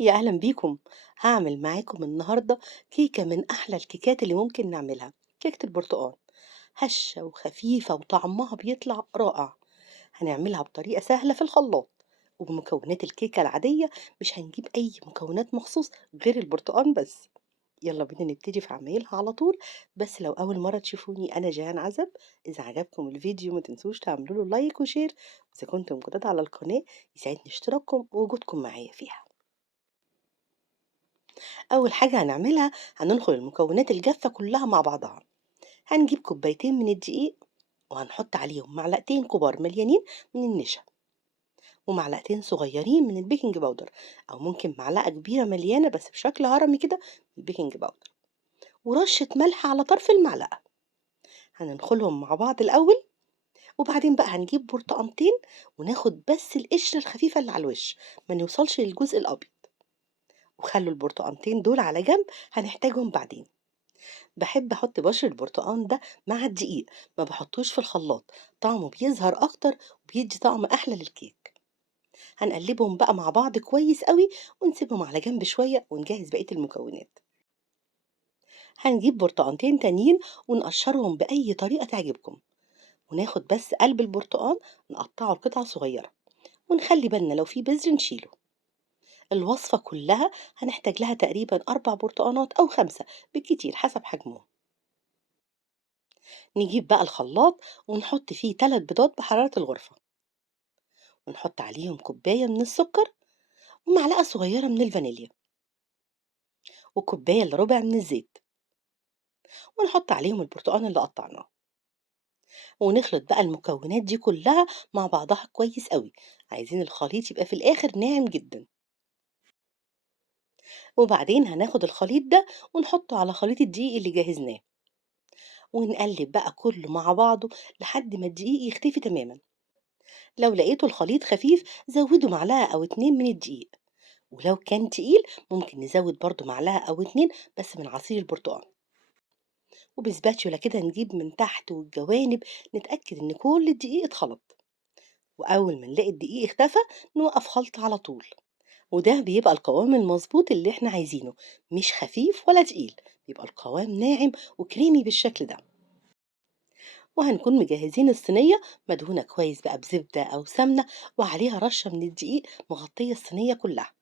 يا أهلا بيكم. هعمل معاكم النهاردة كيكة من أحلى الكيكات اللي ممكن نعملها، كيكة البرتقال. هشة وخفيفة وطعمها بيطلع رائع. هنعملها بطريقة سهلة في الخلاط وبمكونات الكيكة العادية. مش هنجيب أي مكونات مخصوص غير البرتقال بس. يلا بينا نبتدي في عمايلها على طول. بس لو أول مرة تشوفوني أنا جيهان عزب. إذا عجبكم الفيديو ما تنسوش تعملوا له لايك وشير، وإذا كنتم جداد على القناة يسعدني اشتراككم ووجودكم معايا فيها. أول حاجة هنعملها هننخل المكونات الجافة كلها مع بعضها. هنجيب كوبايتين من الدقيق، وهنحط عليهم معلقتين كبار مليانين من النشا، ومعلقتين صغيرين من البيكنج باودر، أو ممكن معلقة كبيرة مليانة بس بشكل هرمي كده من البيكنج باودر، ورشة ملح على طرف المعلقة. هننخلهم مع بعض الأول، وبعدين بقى هنجيب برتقانتين وناخد بس القشرة الخفيفة اللي على الوش، ما نوصلش للجزء الأبيض. وخلوا البرتقانتين دول على جنب، هنحتاجهم بعدين. باحب أحط بشر البرتقان ده مع الدقيق، ما باحطوش في الخلاط. طعمه بيظهر أكتر وبيدي طعم أحلى للكيك. هنقلبهم بقى مع بعض كويس قوي، ونسيبهم على جنب شوية ونجهز بقية المكونات. هنجيب برتقانتين تانيين ونقشرهم بأي طريقة تعجبكم، وناخد بس قلب البرتقان نقطعه لقطع صغيرة، ونخلي بالنا لو في بذر نشيله. الوصفة كلها هنحتاج لها تقريبا 4 برتقانات أو 5 بالكتير حسب حجمهم. نجيب بقى الخلاط ونحط فيه 3 بيضات بحرارة الغرفة، ونحط عليهم كوباية من السكر، ومعلقة صغيرة من الفانيليا، وكوباية إلا ربع من الزيت، ونحط عليهم البرتقال اللي قطعناه. ونخلط بقى المكونات دي كلها مع بعضها كويس قوي. عايزين الخليط يبقى في الآخر ناعم جدا. وبعدين هناخد الخليط ده ونحطه على خليط الدقيق اللي جهزناه، ونقلب بقى كله مع بعضه لحد ما الدقيق يختفي تماما. لو لقيتوا الخليط خفيف زودوا معلقة أو 2 من الدقيق، ولو كان تقيل ممكن نزود برضو معلقة أو 2 بس من عصير البرتقال. وبسباتشولا كده نجيب من تحت والجوانب، نتأكد إن كل الدقيق اتخلط. وأول ما نلاقي الدقيق اختفى نوقف خلط على طول. وده بيبقى القوام المظبوط اللي احنا عايزينه، مش خفيف ولا تقيل. بيبقى القوام ناعم وكريمي بالشكل ده. وهنكون مجهزين الصينية مدهونة كويس بقى بزبدة أو سمنة، وعليها رشة من الدقيق مغطية الصينية كلها.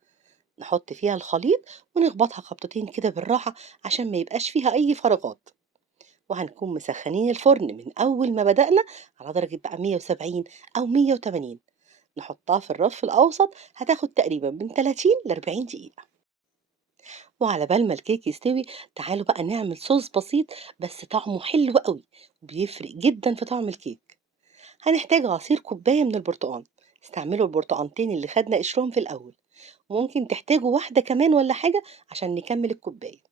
نحط فيها الخليط ونخبطها خبطتين كده بالراحة عشان ما يبقاش فيها أي فراغات. وهنكون مسخنين الفرن من أول ما بدأنا على درجة بقى 170 أو 180. نحطها في الرف الأوسط، هتاخد تقريبا من 30 ل 40 دقيقة. وعلى بال ما الكيك يستوي، تعالوا بقى نعمل صوص بسيط بس طعمه حلو قوي وبيفرق جدا في طعم الكيك. هنحتاج عصير كوباية من البرتقال. استعملوا البرتقانتين اللي خدنا قشرهم في الأول، وممكن تحتاجوا واحدة كمان ولا حاجة عشان نكمل الكوباية.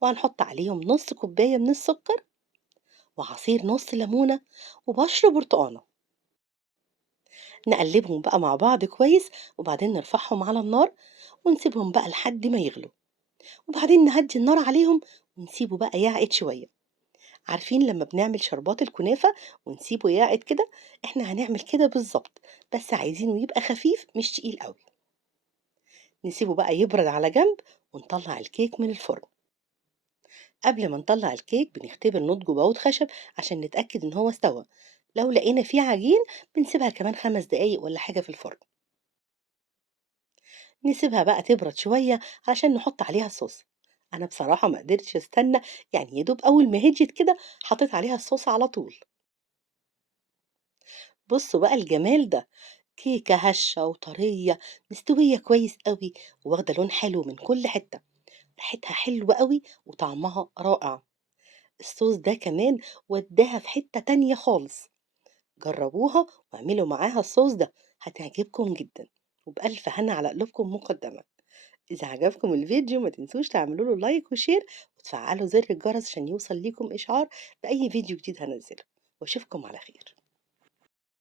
وهنحط عليهم نص كوباية من السكر، وعصير نص ليمونة، وبشر برتقانة. نقلبهم بقى مع بعض كويس، وبعدين نرفعهم على النار ونسيبهم بقى لحد ما يغلوا. وبعدين نهدي النار عليهم ونسيبه بقى يعقد شوية. عارفين لما بنعمل شربات الكنافة ونسيبه يعقد كده؟ احنا هنعمل كده بالظبط، بس عايزينه يبقى خفيف مش تقيل قوي. نسيبه بقى يبرد على جنب، ونطلع الكيك من الفرن. قبل ما نطلع الكيك بنختبر نضجه بعود خشب عشان نتأكد ان هو استوى. لو لقينا فيه عجين بنسيبها كمان 5 دقايق ولا حاجة في الفرن. نسيبها بقى تبرد شوية عشان نحط عليها الصوص. انا بصراحة ما قدرتش استنى، يعني يدوب اول ما هديت كده حطيت عليها الصوص على طول. بصوا بقى الجمال ده، كيكة هشة وطرية، مستوية كويس قوي، واخدة لون حلو من كل حتة. ريحتها حلوة قوي وطعمها رائع. الصوص ده كمان وداها في حتة تانية خالص. جربوها واعملوا معاها الصوص ده، هتعجبكم جدا. وبألف هنا على قلوبكم مقدما. إذا عجبكم الفيديو ما تنسوش تعملوا له لايك وشير، وتفعلوا زر الجرس عشان يوصل ليكم إشعار بأي فيديو جديد هنزله. واشوفكم على خير.